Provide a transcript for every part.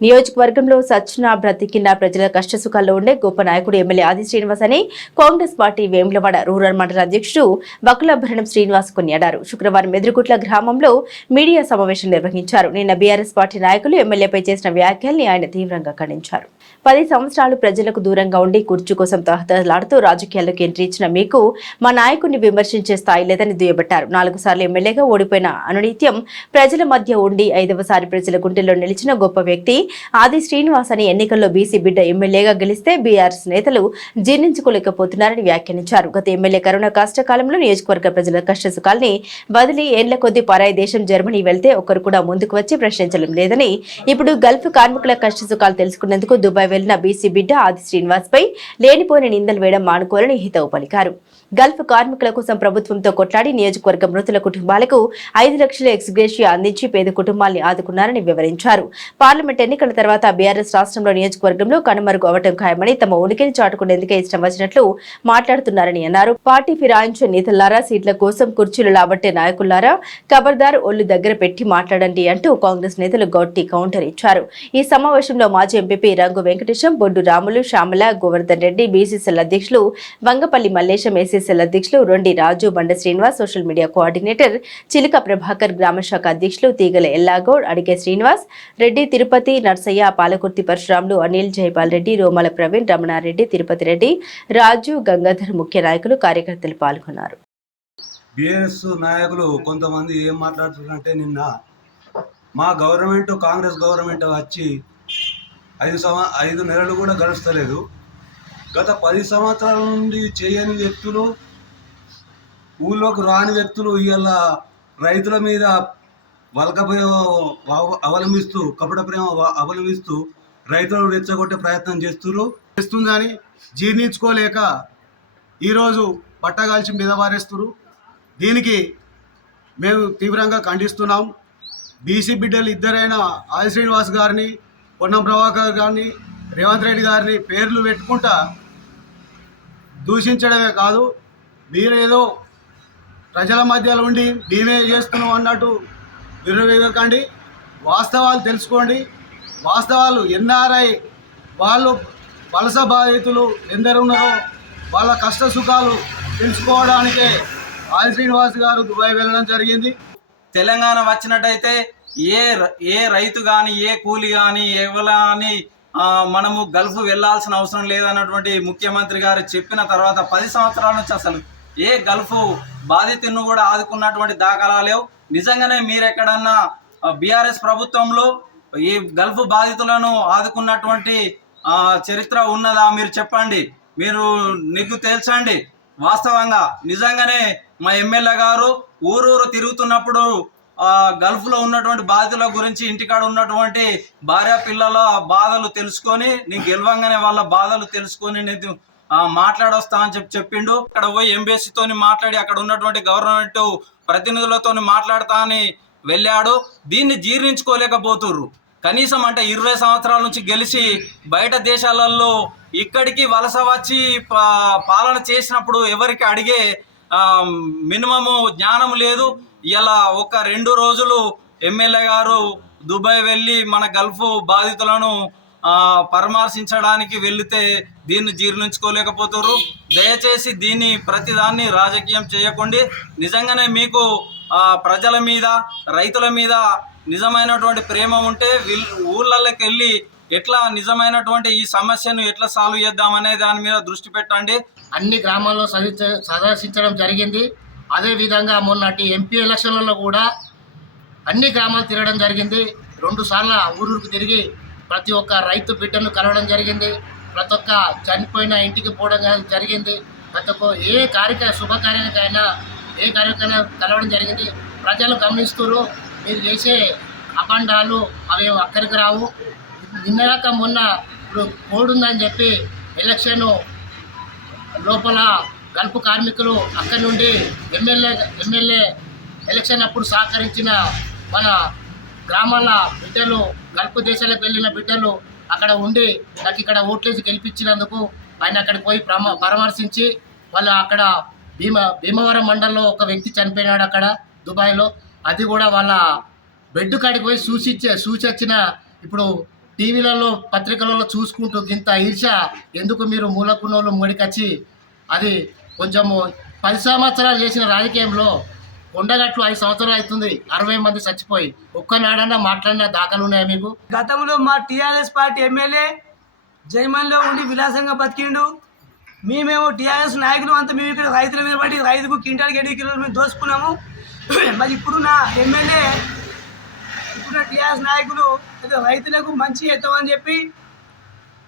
నియోజకవర్గంలో సచ్చిన బ్రతికిన ప్రజల కష్టసుఖాల్లో ఉండే గొప్ప నాయకుడు ఎమ్మెల్యే ఆది శ్రీనివాస్ అని కాంగ్రెస్ పార్టీ వేములవాడ రూరల్ మండల అధ్యక్షుడు బకులభరణం శ్రీనివాస్ కొనియాడారు శుక్రవారం మెదురుగుట్ల గ్రామంలో మీడియా సమావేశం నిర్వహించారు. నిన్న బీఆర్ఎస్ పార్టీ నాయకులు ఎమ్మెల్యేపై చేసిన వ్యాఖ్యల్ని ఆయన తీవ్రంగా ఖండించారు. పది సంవత్సరాలు ప్రజలకు దూరంగా ఉండి కుర్చీ కోసం తహతహలాడుతూ రాజకీయాల్లోకి ఎంట్రీ ఇచ్చిన మీకు మా నాయకుడిని విమర్శించే స్థాయి లేదని దుయ్యబట్టారు. నాలుగు సార్లు ఎమ్మెల్యేగా ఓడిపోయిన అనునిత్యం ప్రజల మధ్య ఉండి ఐదవసారి ప్రజల గుండెల్లో నిలిచిన గొప్ప వ్యక్తి ఆది శ్రీనివాస్ అని ఎన్నికల్లో బీసీ బిడ్డ ఎమ్మెల్యేగా గెలిస్తే బీఆర్ఎస్ నేతలు జీర్ణించుకోలేకపోతున్నారని వ్యాఖ్యానించారు. గత ఎమ్మెల్యే కరోనా కష్టకాలంలో నియోజకవర్గ ప్రజల కష్టసుఖాల్ని వదిలి ఏళ్ళ కొద్ది పరాయి దేశం జర్మనీ వెళ్తే ఒక్కరు కూడా ముందుకు వచ్చి ప్రశ్నించడం లేదని ఇప్పుడు గల్ఫ్ కార్మికుల కష్టసుఖాలు తెలుసుకునేందుకు దుబాయ్ వెళ్ళిన బీసీ బిడ్డ ఆది శ్రీనివాస్ పై లేనిపోని నిందలు వేయడం మానుకోవాలని హితవు పలికారు. గల్ఫ్ కార్మికుల కోసం ప్రభుత్వంతో కొట్లాడి నియోజకవర్గ మృతుల కుటుంబాలకు ఐదు లక్షల ఎక్స్గ్రేషియా అందించి పేద కుటుంబాల్ని ఆదుకున్నారని వివరించారు. పార్లమెంట్ ఎన్నికల తర్వాత బీఆర్ఎస్ రాష్ట్రంలో నియోజకవర్గంలో కనుమరుగు అవటం ఖాయమని తమ ఉనికిని చాటుకునేందుకే ఇష్టం వచ్చినట్లు మాట్లాడుతున్నారని అన్నారు. పార్టీ ఫిరాయించే నేతలారా సీట్ల కోసం కుర్చీలు లాబట్టే నాయకులారా ఖబర్దార్ ఒళ్ళు దగ్గర పెట్టి మాట్లాడండి అంటూ కాంగ్రెస్ నేతలు గౌట్టి కౌంటర్ ఇచ్చారు. ఈ సమావేశంలో మాజీ ఎంపీ రంగు వెంకట వెంకటేశం బొడ్డు రాములు శ్యామల గోవర్ధన్ రెడ్డి బీసీసీఎల్ అధ్యక్షులు వంగపల్లి మల్లేశం ఏసీసీఎల్ అధ్యక్షులు రొండి రాజు బండ శ్రీనివాస్ సోషల్ మీడియా కోఆర్డినేటర్ చిలుక ప్రభాకర్ గ్రామ శాఖ అధ్యక్షులు తీగల ఎల్లాగౌడ్ అడిగే శ్రీనివాస్ రెడ్డి తిరుపతి నర్సయ్య పాలకుర్తి పరశురాములు అనిల్ జైపాల్ రెడ్డి రోమల ప్రవీణ్ రమణారెడ్డి తిరుపతి రెడ్డి రాజు గంగాధర్ ముఖ్య నాయకులు కార్యకర్తలు పాల్గొన్నారు. బీఆర్ఎస్ నాయకులు కొంతమంది ఏం మాట్లాడుతున్నారంటే నిన్న మా గవర్నమెంట్ కాంగ్రెస్ గవర్నమెంట్ వచ్చి ఐదు సంవ ఐదు నెలలు కూడా గడుస్తలేదు. గత పది సంవత్సరాల నుండి చేయని వ్యక్తులు ఊళ్ళోకి రాని వ్యక్తులు ఇవాళ రైతుల మీద వలక ప్రేమ అవలంబిస్తూ కపట ప్రేమ అవలంబిస్తూ రైతులను రెచ్చగొట్టే ప్రయత్నం చేస్తున్నారు చేస్తుందని జీర్ణించుకోలేక ఈరోజు పట్టగాల్చి మీద పారేస్తున్నారు దీనికి మేము తీవ్రంగా ఖండిస్తున్నాం. బీసీ బిడ్డలు ఇద్దరైన ఆది శ్రీనివాస్ గారిని పొన్నం ప్రభాకర్ గారిని రేవంత్ రెడ్డి గారిని పేర్లు పెట్టుకుంటా దూషించడమే కాదు మీరేదో ప్రజల మధ్యలో ఉండి మేమే చేస్తున్నాం అన్నట్టు విర్రవేగకండి వాస్తవాలు తెలుసుకోండి. వాస్తవాలు ఎన్ఆర్ఐ వాళ్ళు వలస బాధితులు ఎందరు ఉన్నారో వాళ్ళ కష్ట సుఖాలు తెలుసుకోవడానికే ఆది శ్రీనివాస్ గారు దుబాయ్ వెళ్ళడం జరిగింది. తెలంగాణ వచ్చినట్టయితే ఏ ఏ రైతు కానీ ఏ కూలి కానీ ఎవరని మనము గల్ఫ్ వెళ్ళాల్సిన అవసరం లేదన్నటువంటి ముఖ్యమంత్రి గారు చెప్పిన తర్వాత పది సంవత్సరాల నుంచి అసలు ఏ గల్ఫ్ బాధితులను కూడా ఆదుకున్నటువంటి దాఖలా లేవు. నిజంగానే మీరు ఎక్కడన్నా బీఆర్ఎస్ ప్రభుత్వంలో ఈ గల్ఫ్ బాధితులను ఆదుకున్నటువంటి చరిత్ర ఉన్నదా మీరు చెప్పండి. మీరు నీకు తేల్చండి. వాస్తవంగా నిజంగానే మా ఎమ్మెల్యే గారు ఊరూరు తిరుగుతున్నప్పుడు గల్ఫ్లో ఉన్నటువంటి బాధితుల గురించి ఇంటికాడ ఉన్నటువంటి భార్య పిల్లల బాధలు తెలుసుకొని నేను గెలవంగానే వాళ్ళ బాధలు తెలుసుకొని నేను మాట్లాడొస్తా అని చెప్పి చెప్పిండు. అక్కడ పోయి embassy మాట్లాడి అక్కడ ఉన్నటువంటి గవర్నమెంట్ ప్రతినిధులతో మాట్లాడతా అని వెళ్ళాడు. దీన్ని జీర్ణించుకోలేకపోతుర్రు. కనీసం అంటే ఇరవై సంవత్సరాల నుంచి గెలిచి బయట దేశాలలో ఇక్కడికి వలస వచ్చి పాలన చేసినప్పుడు ఎవరికి అడిగే మినిమము జ్ఞానం లేదు. ఇలా ఒక రెండు రోజులు ఎమ్మెల్యే గారు దుబాయ్ వెళ్ళి మన గల్ఫ్ బాధితులను పరామర్శించడానికి వెళితే దీన్ని జీర్ణించుకోలేకపోతారు దయచేసి దీన్ని ప్రతిదాన్ని రాజకీయం చేయకండి. నిజంగానే మీకు ప్రజల మీద రైతుల మీద నిజమైనటువంటి ప్రేమ ఉంటే వీళ్ళు ఊళ్ళకి వెళ్ళి ఎట్లా నిజమైనటువంటి ఈ సమస్యను ఎట్లా సాల్వ్ చేద్దామనే దాని మీద దృష్టి పెట్టండి. అన్ని గ్రామాల్లో సదర్శించడం జరిగింది. అదేవిధంగా మొన్నటి ఎంపీ ఎలక్షన్లలో కూడా అన్ని గ్రామాలు తిరగడం జరిగింది. రెండు సార్లు ఊరూరుకు తిరిగి ప్రతి ఒక్క రైతు బిడ్డను కలవడం జరిగింది. ప్రతి ఒక్క చనిపోయిన ఇంటికి పోవడం జరిగింది. ప్రతి ఒక్క ఏ కార్యక్రమ శుభకార్యానికైనా ఏ కార్యక్రమం కలవడం జరిగింది. ప్రజలు గమనిస్తారు మీరు చేసే అబండాలు అవి అక్కడికి రావు. నిన్నగాక మొన్న ఇప్పుడు కోడుందని చెప్పి ఎలక్షన్ లోపల గల్ఫ్ కార్మికులు అక్కడి నుండి ఎమ్మెల్యే ఎమ్మెల్యే ఎలక్షన్ అప్పుడు సహకరించిన మన గ్రామాల బిడ్డలు గల్ఫ్ దేశాలకు వెళ్ళిన బిడ్డలు అక్కడ ఉండి నాకు ఇక్కడ ఓట్లేసి గెలిపించినందుకు ఆయన అక్కడికి పోయి ప్రమ పరామర్శించి వాళ్ళు అక్కడ భీమ భీమవరం మండలంలో ఒక వ్యక్తి చనిపోయినాడు అక్కడ దుబాయ్లో. అది కూడా వాళ్ళ బెడ్ కాడికి పోయి సూచిచ్చే సూచొచ్చిన ఇప్పుడు టీవీలలో పత్రికలలో చూసుకుంటూ ఇంత ఈర్ష ఎందుకు మీరు మూలకున్నోళ్ళు ముడికొచ్చి అది కొంచెము పది సంవత్సరాలు చేసిన రాజకీయంలో కొండగట్లు ఐదు సంవత్సరాలు అవుతుంది. అరవై మంది చచ్చిపోయి ఒక్కనాడన్నా మాట్లాడిన దాఖలు ఉన్నాయా మీకు? గతంలో మా టీఆర్ఎస్ పార్టీ ఎమ్మెల్యే జైమన్లో ఉండి విలాసంగా బతికిండు. మేమేమో టీఆర్ఎస్ నాయకులు అంతా మేము ఇక్కడ రైతుల మీద పడి రైతుకు క్వింటాల్కి ఎనిమిది కిలోలు మేము దోసుకున్నాము. మరి ఇప్పుడున్న ఎమ్మెల్యే ఇప్పుడున్న టీఆర్ఎస్ నాయకులు రైతులకు మంచి ఎత్తమని చెప్పి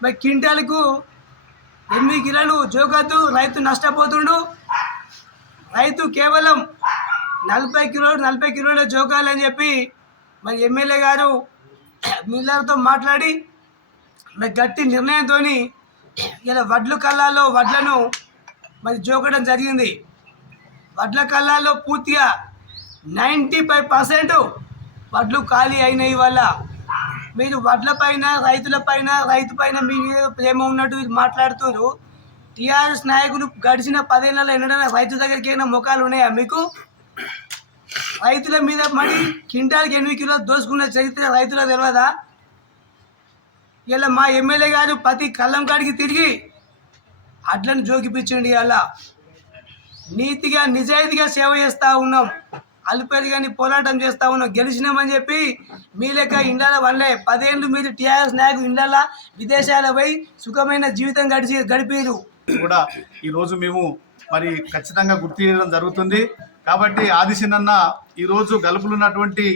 మరి క్వింటాల్కు ఎనిమిది కిలోలు జోకద్దు రైతు నష్టపోతుండు. రైతు కేవలం నలభై కిలోలు నలభై కిలోల జోకాలని చెప్పి మరి ఎమ్మెల్యే గారు మిల్లర్తో మాట్లాడి మరి గట్టి నిర్ణయంతో ఇలా వడ్లు కళ్ళాల్లో వడ్లను మరి జోకడం జరిగింది. వడ్ల కళ్ళాల్లో పూర్తిగా నైంటీ ఫైవ్ పర్సెంట్ వడ్లు ఖాళీ అయినాయి వల్ల మీరు వడ్ల పైన రైతుల పైన రైతు పైన మీ ప్రేమ ఉన్నట్టు మాట్లాడుతున్నారు. టీఆర్ఎస్ నాయకులు గడిచిన పదేళ్ళలో ఎన్నడైనా రైతు దగ్గరికి అయినా ముఖాలు ఉన్నాయా మీకు? రైతుల మీద మరి క్వింటాల్కి ఎనిమిది కిలోలు దోసుకున్న చరిత్ర రైతులకు తెలియదా ఇలా మా ఎమ్మెల్యే గారు ప్రతి కళ్ళం కాడికి తిరిగి అట్లను జోకిపించండి అలా. నీతిగా నిజాయితీగా సేవ చేస్తూ ఉన్నాం. అల్పేది కానీ పోరాటం చేస్తా ఉన్నాం గెలిచినామని చెప్పి మీ లెక్క ఇండ్ల వల్లే పదేళ్ళు మీరు టీఆర్ఎస్ నాయకులు ఇండ్ల విదేశాల పోయి సుఖమైన జీవితం గడిచి గడిపారు కూడా ఈరోజు మేము మరి ఖచ్చితంగా గుర్తు చేయడం జరుగుతుంది. కాబట్టి ఆదిశనన్న ఈరోజు గలుపులున్నటువంటి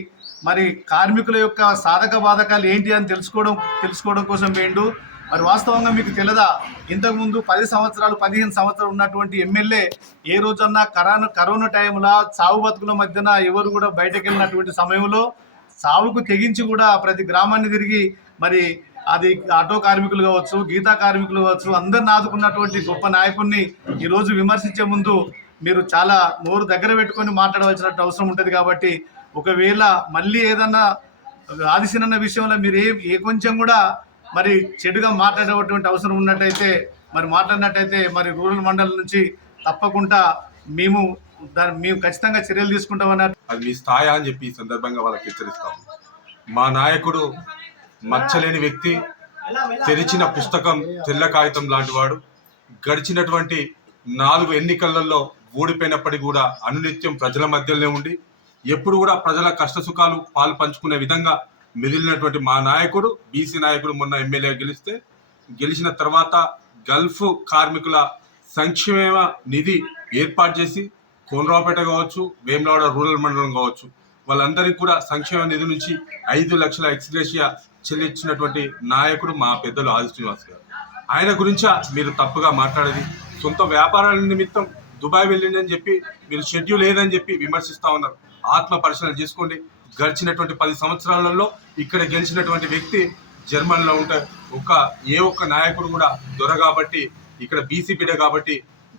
మరి కార్మికుల యొక్క సాధక బాధకాలు ఏంటి అని తెలుసుకోవడం తెలుసుకోవడం కోసం వేండు. మరి వాస్తవంగా మీకు తెలియదా ఇంతకుముందు పది సంవత్సరాలు పదిహేను సంవత్సరాలు ఉన్నటువంటి ఎమ్మెల్యే ఏ రోజన్నా కరోనా కరోనా టైంలో చావు బతుకుల మధ్యన ఎవరు కూడా బయటకు వెళ్ళినటువంటి సమయంలో సావుకు తెగించి కూడా ప్రతి గ్రామాన్ని తిరిగి మరి అది ఆటో కార్మికులు కావచ్చు గీతా కార్మికులు కావచ్చు అందరిని ఆదుకున్నటువంటి గొప్ప నాయకుడిని ఈరోజు విమర్శించే ముందు మీరు చాలా నోరు దగ్గర పెట్టుకొని మాట్లాడవలసిన అవసరం ఉంటుంది కాబట్టి ఒకవేళ మళ్ళీ ఏదన్నా ఆదిశనన్న విషయంలో మీరు ఏ ఏ కొంచెం కూడా మరి చెడుగా మాట్లాడేటువంటి అవసరం ఉన్నట్టయితే మరి మాట్లాడినట్టయితే మరి రూరల్ మండలం నుంచి తప్పకుండా మేము దాన్ని మేము ఖచ్చితంగా చర్యలు తీసుకుంటామన్న అది మీ స్థాయి అని చెప్పి ఈ సందర్భంగా వాళ్ళకి హెచ్చరిస్తాం. మా నాయకుడు మచ్చలేని వ్యక్తి తెరిచిన పుస్తకం తెల్ల కాగితం లాంటి వాడు గడిచినటువంటి నాలుగు ఎన్నికలలో ఓడిపోయినప్పటికీ కూడా అనునిత్యం ప్రజల మధ్యలోనే ఉండి ఎప్పుడు కూడా ప్రజల కష్ట సుఖాలు పాలు పంచుకునే విధంగా మిగిలినటువంటి మా నాయకుడు బీసీ నాయకుడు మొన్న ఎమ్మెల్యే గెలిస్తే గెలిచిన తర్వాత గల్ఫ్ కార్మికుల సంక్షేమ నిధి ఏర్పాటు చేసి కోనరావుపేట కావచ్చు వేములవాడ రూరల్ మండలం కావచ్చు వాళ్ళందరికీ కూడా సంక్షేమ నిధి నుంచి ఐదు లక్షల ఎక్స్గ్రేషియా చెల్లించినటువంటి నాయకుడు మా పెద్దలు ఆది శ్రీనివాస్ గారు. ఆయన గురించా మీరు తప్పుగా మాట్లాడేది? సొంత వ్యాపారాల నిమిత్తం దుబాయ్ వెళ్ళిందని చెప్పి మీరు షెడ్యూల్ లేదని చెప్పి విమర్శిస్తా ఉన్నారు. ఆత్మ పరిశీలన చేసుకోండి. గడిచినటువంటి పది సంవత్సరాలలో ఇక్కడ గెలిచినటువంటి వ్యక్తి జర్మన్లో ఉంటే ఒక ఏ ఒక్క నాయకుడు కూడా దొర కాబట్టి ఇక్కడ బీసీ బిడ్డ కాబట్టి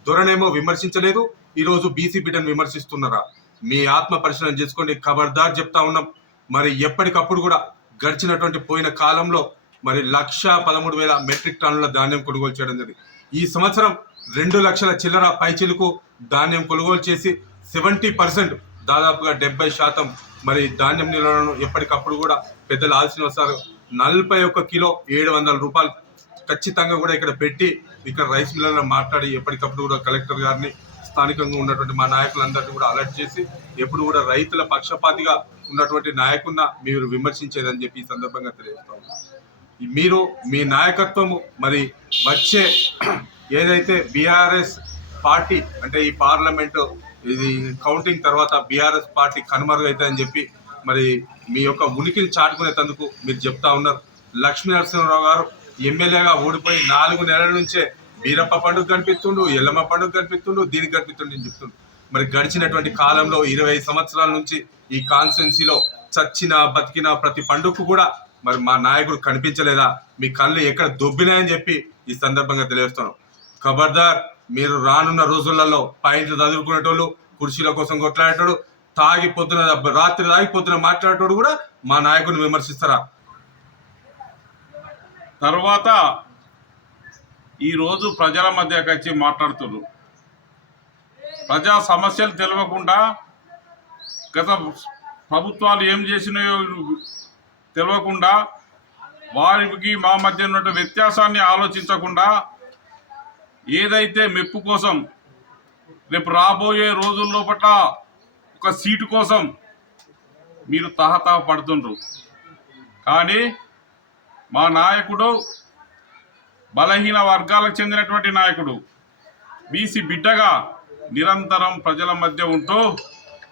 దొరనేమో విమర్శించలేదు. ఈరోజు బీసీ బిడ్డను విమర్శిస్తున్నారా? మీ ఆత్మ పరిశీలన చేసుకోండి. ఖబర్దార్ చెప్తా ఉన్నాం. మరి ఎప్పటికప్పుడు కూడా గడిచినటువంటి పోయిన కాలంలో మరి లక్ష పదమూడు వేల మెట్రిక్ టన్నుల ధాన్యం కొనుగోలు చేయడం జరిగింది. ఈ సంవత్సరం రెండు లక్షల చిల్లర పైచిలకు ధాన్యం కొనుగోలు చేసి సెవెంటీ పర్సెంట్ దాదాపుగా డెబ్బై శాతం మరి ధాన్యం నిల్వలను ఎప్పటికప్పుడు కూడా పెద్దలు ఆల్సిన వస్తారు. నలభై ఒక్క కిలో ఏడు వందల రూపాయలు ఖచ్చితంగా కూడా ఇక్కడ పెట్టి ఇక్కడ రైస్ మిల్లర్లో మాట్లాడి ఎప్పటికప్పుడు కూడా కలెక్టర్ గారిని స్థానికంగా ఉన్నటువంటి మా నాయకులందరినీ కూడా అలర్ట్ చేసి ఎప్పుడు కూడా రైతుల పక్షపాతిగా ఉన్నటువంటి నాయకున్న మీరు విమర్శించేదని చెప్పి ఈ సందర్భంగా తెలియజేస్తాము మీరు మీ నాయకత్వము మరి వచ్చే ఏదైతే బీఆర్ఎస్ పార్టీ అంటే ఈ పార్లమెంటు ఇది కౌంటింగ్ తర్వాత బీఆర్ఎస్ పార్టీ కనుమరుగైతుందని చెప్పి మరి మీ యొక్క ఉనికిని చాటుకునేందుకు మీరు చెప్తా ఉన్నారు. లక్ష్మీ నరసింహరావు గారు ఎమ్మెల్యేగా ఓడిపోయి నాలుగు నెలల నుంచే బీరప్ప పండుగ కనిపిస్తుండు ఎల్లమ్మ పండుగ కనిపిస్తుండు దీనికి కనిపిస్తుండు నేను చెప్తుండు. మరి గడిచినటువంటి కాలంలో ఇరవై సంవత్సరాల నుంచి ఈ కాన్స్టెన్సీలో చచ్చిన బతికిన ప్రతి పండుగకు కూడా మరి మా నాయకుడు కనిపించలేదా? మీ కళ్ళు ఎక్కడ దొబ్బినాయని చెప్పి ఈ సందర్భంగా తెలియజేస్తున్నాం. ఖబర్దార్ మీరు రానున్న రోజులలో పాయింట్లు చదువుకునేటోళ్ళు కుర్చీల కోసం కొట్లాడేటోడు తాగి పొద్దున రాత్రి తాగి పొద్దున మాట్లాడేటోడు కూడా మా నాయకుడిని విమర్శిస్తారా? తర్వాత ఈరోజు ప్రజల మధ్యకి వచ్చి మాట్లాడుతున్నారు ప్రజా సమస్యలు తెలియకుండా గత ప్రభుత్వాలు ఏం చేసినాయో తెలియకుండా వారికి మా మధ్య ఉన్న వ్యత్యాసాన్ని ఆలోచించకుండా ఏదైతే మెప్పు కోసం రేపు రాబోయే రోజుల్లో పట్ల ఒక సీటు కోసం మీరు తహతహ పడుతుండ్రు. కానీ మా నాయకుడు బలహీన వర్గాలకు చెందినటువంటి నాయకుడు బీసీ బిడ్డగా నిరంతరం ప్రజల మధ్య ఉంటూ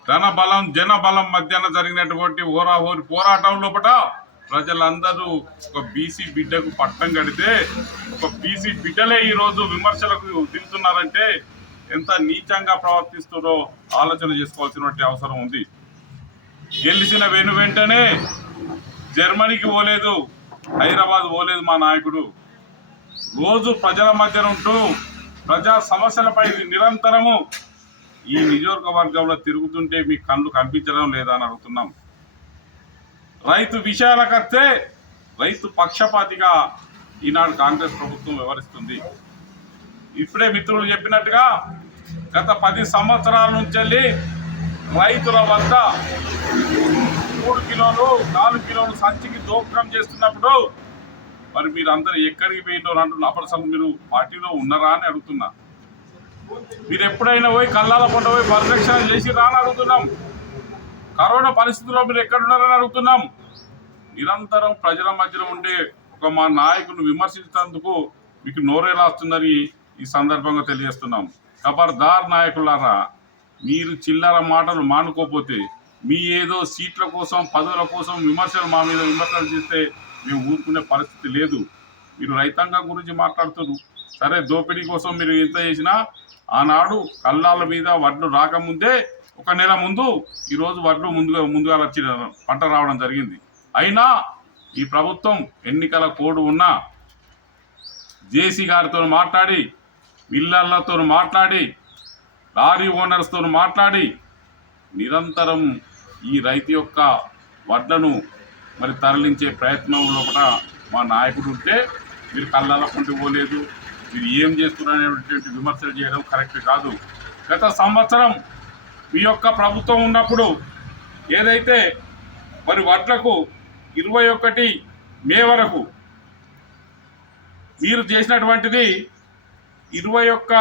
ధన బలం జన బలం మధ్యన జరిగినటువంటి ఓరాహోరి పోరాటం లోపల ప్రజలందరూ ఒక బీసీ బిడ్డకు పట్టం కడితే ఒక బీసీ బిడ్డలే ఈరోజు విమర్శలకు దిగుతున్నారంటే ఎంత నీచంగా ప్రవర్తిస్తున్నారో ఆలోచన చేసుకోవాల్సినటువంటి అవసరం ఉంది. గెలిచిన వెను వెంటనే జర్మనీకి పోలేదు హైదరాబాద్ పోలేదు మా నాయకుడు. రోజు ప్రజల మధ్యన ఉంటూ ప్రజా సమస్యలపై నిరంతరము ఈ నియోజకవర్గంలో తిరుగుతుంటే మీ కళ్ళు కనిపించడం లేదా అని అడుగుతున్నాం. రైతు విషయాలకు రైతు పక్షపాతిగా ఈనాడు కాంగ్రెస్ ప్రభుత్వం వ్యవహరిస్తుంది. ఇప్పుడే మిత్రులు చెప్పినట్టుగా గత పది సంవత్సరాల నుంచి వెళ్ళి రైతుల వద్ద మూడు కిలోలు నాలుగు కిలోలు సంచికి దోపకం చేస్తున్నప్పుడు మరి మీరు అందరూ ఎక్కడికి పోయినారు అంటున్న అప్పుడు అసలు మీరు పార్టీలో ఉన్నారా అని అడుగుతున్నా. మీరు ఎప్పుడైనా పోయి కళ్ళాల పంట పోయి పరిరక్షణ చేసి రాని అడుగుతున్నాం. కరోనా పరిస్థితుల్లో మీరు ఎక్కడున్నారని అడుగుతున్నాం. నిరంతరం ప్రజల మధ్యలో ఉండే ఒక మా నాయకుని విమర్శించేందుకు మీకు నోరేలాస్తుందని ఈ సందర్భంగా తెలియజేస్తున్నాం. ఖబర్దార్ నాయకులారా మీరు చిల్లర మాటలు మానుకోపోతే మీ ఏదో సీట్ల కోసం పదవుల కోసం విమర్శలు మా మీద విమర్శలు చేస్తే మేము ఊరుకునే పరిస్థితి లేదు. మీరు రైతాంగం గురించి మాట్లాడుతున్నారు సరే దోపిడీ కోసం మీరు ఎంత చేసినా ఆనాడు కళ్ళాల మీద వడ్లు రాకముందే ఒక నెల ముందు ఈరోజు వడ్లు ముందుగా ముందుగా వచ్చిన పంట రావడం జరిగింది. అయినా ఈ ప్రభుత్వం ఎన్నికల కోడ్ ఉన్నా జేసీ గారితో మాట్లాడి మిల్లర్లతో మాట్లాడి లారీ ఓనర్స్తో మాట్లాడి నిరంతరం ఈ రైతు యొక్క వడ్లను మరి తరలించే ప్రయత్నంలో కూడా మా నాయకుడు ఉంటే మీరు కళ్ళాల పంట పోలేదు. మీరు ఏం చేస్తున్నారు అనేటువంటి విమర్శలు చేయడం కరెక్ట్ కాదు. గత సంవత్సరం మీ యొక్క ప్రభుత్వం ఉన్నప్పుడు ఏదైతే మరి వడ్లకు ఇరవై ఒకటి మే వరకు మీరు చేసినటువంటిది ఇరవై ఒక్క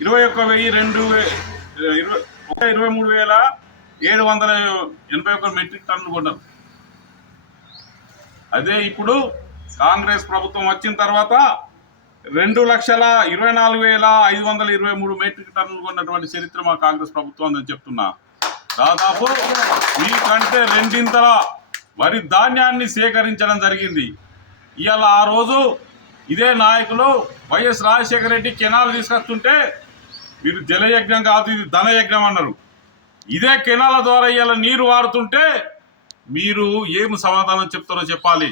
ఇరవై ఒక్క వెయ్యి రెండు వే- ఇరవై ఒక ఇరవై మూడు వేల ఏడు వందల ఎనభై ఒక్క మెట్రిక్ టన్నులు కొన్నారు. అదే ఇప్పుడు కాంగ్రెస్ ప్రభుత్వం వచ్చిన తర్వాత రెండు లక్షల ఇరవై నాలుగు వేల ఐదు వందల ఇరవై మూడు మెట్రిక్ టన్నులు కొన్నటువంటి చరిత్ర మా కాంగ్రెస్ ప్రభుత్వం అని చెప్తున్నా. దాదాపు మీకంటే రెండింతల వరి ధాన్యాన్ని సేకరించడం జరిగింది. ఇవాళ ఆ రోజు ఇదే నాయకులు వైఎస్ రాజశేఖర రెడ్డి కెనాల్ తీసుకొస్తుంటే మీరు జలయజ్ఞం కాదు ఇది ధనయజ్ఞం అన్నారు. ఇదే కెనాల ద్వారా ఇవాళ నీరు వాడుతుంటే మీరు ఏం సమాధానం చెప్తారో చెప్పాలి.